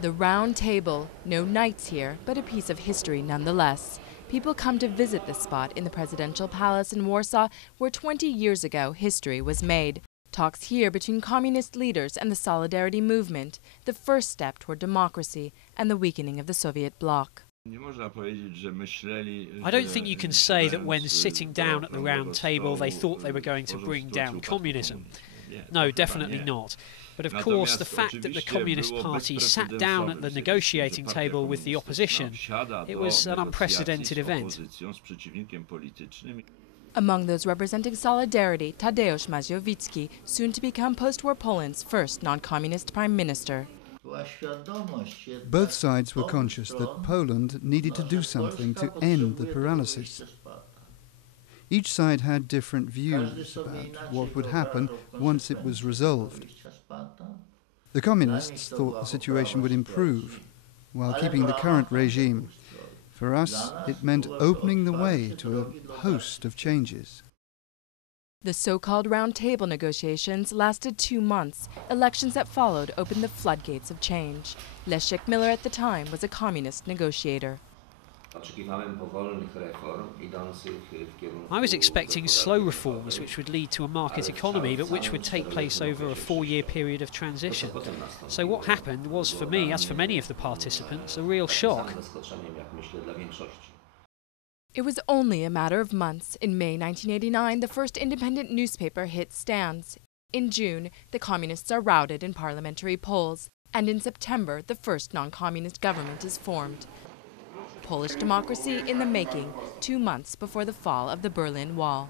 The Round Table, no knights here, but a piece of history nonetheless. People come to visit this spot in the presidential palace in Warsaw, where 20 years ago history was made. Talks here between communist leaders and the Solidarity movement, the first step toward democracy and the weakening of the Soviet Bloc. I don't think you can say that when sitting down at the round table they thought they were going to bring down communism. No, definitely not. But of course, the fact that the Communist Party sat down at the negotiating table with the opposition, it was an unprecedented event. Among those representing Solidarity, Tadeusz Mazowiecki, soon to become post-war Poland's first non-communist prime minister. Both sides were conscious that Poland needed to do something to end the paralysis. Each side had different views about what would happen once it was resolved. The communists thought the situation would improve while keeping the current regime. For us, it meant opening the way to a host of changes. The so-called Round Table negotiations lasted 2 months. Elections that followed opened the floodgates of change. Leszek Miller at the time was a communist negotiator. I was expecting slow reforms which would lead to a market economy, but which would take place over a 4-year period of transition. So what happened was, for me, as for many of the participants, a real shock. It was only a matter of months. In May 1989, the first independent newspaper hit stands. In June, the communists are routed in parliamentary polls. And in September, the first non-communist government is formed. Polish democracy in the making, 2 months before the fall of the Berlin Wall.